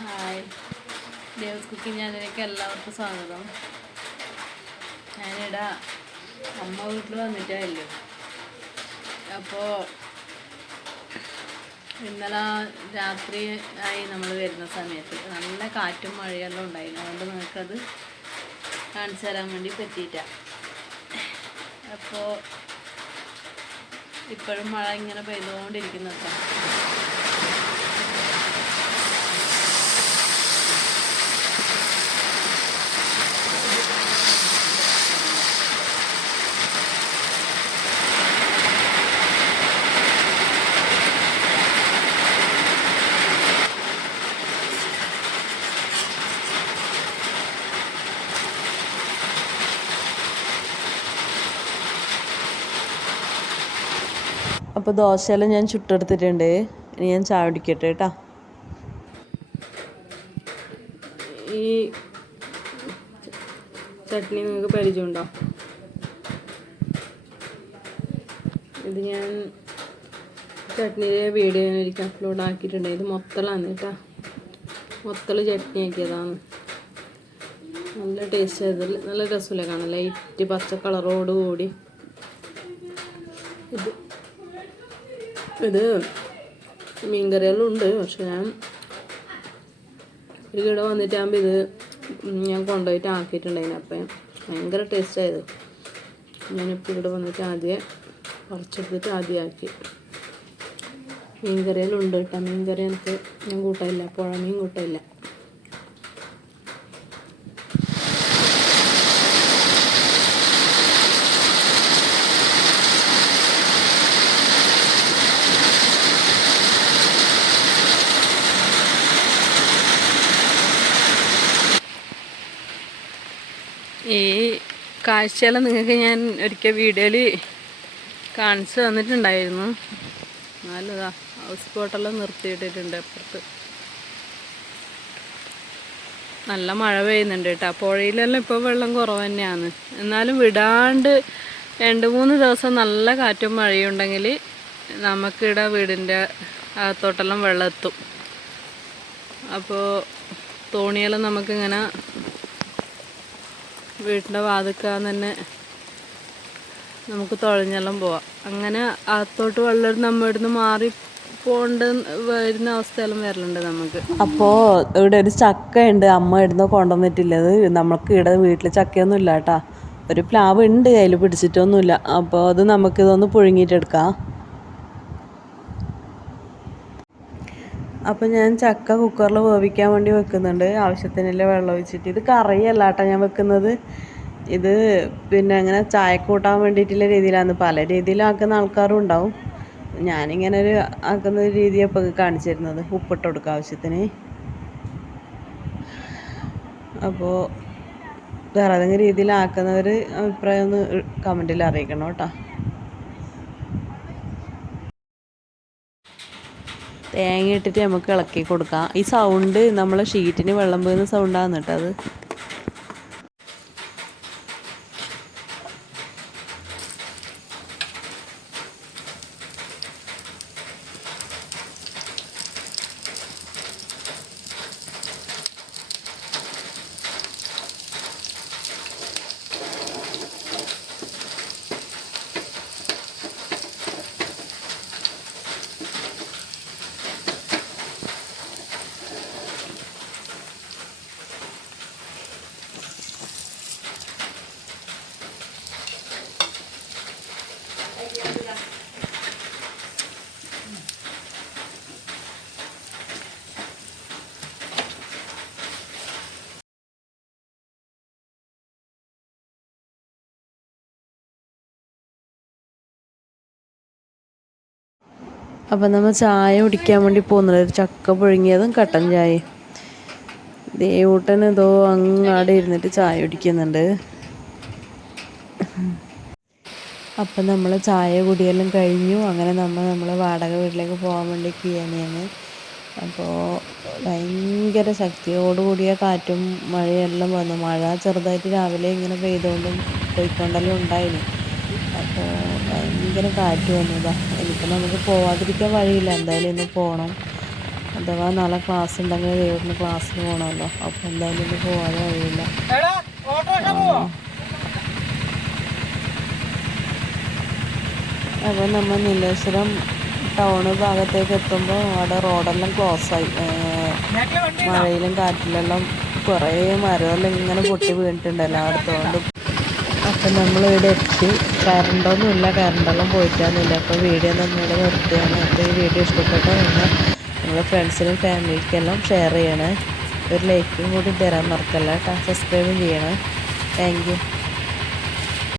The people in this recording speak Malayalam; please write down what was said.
ഹായ്. ദേവസ് കുക്കിംഗ് ചാനലിലേക്ക് എല്ലാവർക്കും സ്വാഗതം. ഞാനിവിടെ അമ്മ വീട്ടിൽ വന്നിട്ടല്ലോ അപ്പോൾ ഇന്നലെ രാത്രി ആയി നമ്മൾ വരുന്ന സമയത്ത് നല്ല കാറ്റും മഴയെല്ലാം ഉണ്ടായിരുന്നു. അതുകൊണ്ട് നിങ്ങൾക്കത് കാണിച്ചു തരാൻ വേണ്ടി പറ്റിയിട്ട അപ്പോൾ ഇപ്പോഴും മഴ ഇങ്ങനെ പെയ്തുകൊണ്ടിരിക്കുന്നതാണ് അപ്പോൾ ദോശയെല്ലാം ഞാൻ ചുട്ടെടുത്തിട്ടുണ്ട്. ഇനി ഞാൻ ചായ കുടിക്കട്ടെ കേട്ടോ. ഈ ചട്നി നിങ്ങൾക്ക് പരിചയമുണ്ടോ? ഇത് ഞാൻ ചട്നിയുടെ വീഡിയോ ഞാൻ അപ്ലോഡ് ആക്കിയിട്ടുണ്ട്. ഇത് മൊത്തളാണ് കേട്ടോ. മൊത്തൽ ചട്നി ആക്കിയതാണ്. നല്ല ടേസ്റ്റ് ആയത് നല്ല രസമില്ല കാണാൻ? ലൈറ്റ് പച്ച കളറോട് കൂടി. ഇത് ഇത് മീൻകറിയെല്ലാം ഉണ്ട് പക്ഷെ ഞാൻ ഒരു കിട വന്നിട്ടാകുമ്പോൾ ഇത് ഞാൻ കൊണ്ടുപോയിട്ട് ആക്കിയിട്ടുണ്ടായിരുന്നു. അപ്പം ഭയങ്കര ടേസ്റ്റായത് ഞാനിപ്പോൾ ഇവിടെ വന്നിട്ട് ആദ്യം പറിച്ചെടുത്തിട്ട് ആദ്യം ആക്കി. മീൻകറിയെല്ലാം ഉണ്ട് കേട്ടോ. മീൻകറി എനിക്ക് ഞാൻ കൂട്ടായില്ല പുഴ മീൻ ഈ കാഴ്ചയെല്ലാം നിങ്ങൾക്ക് ഞാൻ ഒരിക്കൽ വീഡിയോയിൽ കാണിച്ചു തന്നിട്ടുണ്ടായിരുന്നു. നല്ലതാ ഹൗസ് ബോട്ടെല്ലാം നിർത്തിയിട്ടിട്ടുണ്ട് അപ്പുറത്ത്. നല്ല മഴ പെയ്യുന്നുണ്ട് കേട്ടോ. പുഴയിലെല്ലാം ഇപ്പോൾ വെള്ളം കുറവ് തന്നെയാണ്. എന്നാലും വിടാണ്ട് രണ്ട് മൂന്ന് ദിവസം നല്ല കാറ്റും മഴയും ഉണ്ടെങ്കിൽ നമുക്കിവിടെ വീടിന്റെ അകത്തോട്ടെല്ലാം വെള്ളം എത്തും അപ്പോൾ തോണിയെല്ലാം നമുക്കിങ്ങനെ വീട്ടിന്റെ വാതിക്കാൻ തന്നെ നമുക്ക് തുഴഞ്ഞെല്ലാം പോവാം. അങ്ങനെ അകത്തോട്ട് വെള്ളം നമ്മൾ ഇവിടുന്ന് മാറി പോണ്ട് വരുന്ന അവസ്ഥയെല്ലാം വരലുണ്ട് നമുക്ക്. അപ്പോൾ ഇവിടെ ഒരു ചക്കയുണ്ട്. ഉണ്ട് അമ്മ ഇടുന്ന കൊണ്ടുവന്നിട്ടില്ലത് നമ്മൾക്ക് ഇവിടെ വീട്ടിൽ ചക്കയൊന്നും ഇല്ല കേട്ടാ ഒരു പ്ലാവ് ഉണ്ട് അതിൽ പിടിച്ചിട്ടൊന്നുമില്ല. അപ്പോൾ അത് നമുക്കിതൊന്ന് പുഴുങ്ങിയിട്ടെടുക്കാം. അപ്പോൾ ഞാൻ ചക്ക കുക്കറിൽ വേവിക്കാൻ വേണ്ടി വെക്കുന്നുണ്ട്. ആവശ്യത്തിനല്ലേ വെള്ളം ഒഴിച്ചിട്ട്. ഇത് കറിയല്ല കേട്ടോ ഞാൻ വെക്കുന്നത്. ഇത് പിന്നെ അങ്ങനെ ചായ കൂട്ടാൻ വേണ്ടിയിട്ടുള്ള രീതിയിലാണ് പല രീതിയിലാക്കുന്ന ആൾക്കാരും ഉണ്ടാവും. ഞാനിങ്ങനെ ഒരു ആക്കുന്ന ഒരു രീതി അപ്പോൾ കാണിച്ചു തരുന്നത് ഉപ്പിട്ട് കൊടുക്കുക ആവശ്യത്തിന്. അപ്പോൾ വേറെ ഏതെങ്കിലും രീതിയിലാക്കുന്നവർ അഭിപ്രായം ഒന്ന് കമന്റിൽ അറിയിക്കണം കേട്ടോ തേങ്ങ ഇട്ടിട്ട് നമുക്ക് ഇളക്കി കൊടുക്കാം. ഈ സൗണ്ട് നമ്മളെ ഷീറ്റിന് വെള്ളം വീഴുന്ന സൗണ്ടാണ് കേട്ടോ അത്. അപ്പം നമ്മൾ ചായ കുടിക്കാൻ വേണ്ടി പോകുന്നത് ഒരു ചക്ക പുഴുങ്ങിയതും കട്ടൻ ചായയും. ദേവൂട്ടൻ ഏതോ അങ്ങാടെ ഇരുന്നിട്ട് ചായ കുടിക്കുന്നുണ്ട്. അപ്പം നമ്മൾ ചായ കുടിയെല്ലാം കഴിഞ്ഞു. അങ്ങനെ നമ്മൾ നമ്മൾ വാടക വീട്ടിലേക്ക് പോകാൻ വേണ്ടി കീഴാനിയാണ് അപ്പോൾ ഭയങ്കര ശക്തിയോടുകൂടിയ കാറ്റും മഴയെല്ലാം വന്നു. മഴ ചെറുതായിട്ട് രാവിലെ ഇങ്ങനെ പെയ്തുകൊണ്ടും പോയിക്കൊണ്ടെല്ലാം ഉണ്ടായിരുന്നു അപ്പോൾ ഭയങ്കര കാറ്റ് വന്നതാ എനിക്ക് നമുക്ക് പോവാതിരിക്കാൻ വഴിയില്ല. എന്തായാലും ഇന്ന് പോകണം അഥവാ നാളെ ക്ലാസ് ഉണ്ടെങ്കിൽ ദൈവത്തിന് ക്ലാസ്സിന് പോകണമല്ലോ അപ്പോൾ എന്തായാലും ഇന്ന് പോകാതെ വഴിയില്ല. അപ്പോൾ നമ്മൾ നീലേശ്വരം ടൗണ് ഭാഗത്തേക്ക് എത്തുമ്പോൾ അവിടെ റോഡെല്ലാം ക്ലോസ് ആയി. മഴയിലും കാറ്റിലെല്ലാം കുറേ മരമെല്ലാം ഇങ്ങനെ പൊട്ടി വീണിട്ടുണ്ട്. എല്ലായിടത്തും അപ്പം നമ്മൾ ഇവിടെ എത്തി. കറണ്ടൊന്നുമില്ല കറണ്ടെല്ലാം പോയിട്ടാണില്ല അപ്പോൾ വീഡിയോ നമ്മളിവിടെ നിർത്തുകയാണ്. അപ്പോൾ ഈ വീഡിയോ ഇഷ്ടപ്പെട്ടാൽ നിങ്ങൾ നിങ്ങളുടെ ഫ്രണ്ട്സിനും ഫാമിലിക്കെല്ലാം ഷെയർ ചെയ്യണേ. ഒരു ലൈക്കും കൂടി തരാൻ മറക്കല്ല കേട്ടോ. സബ്സ്ക്രൈബും ചെയ്യണേ. താങ്ക്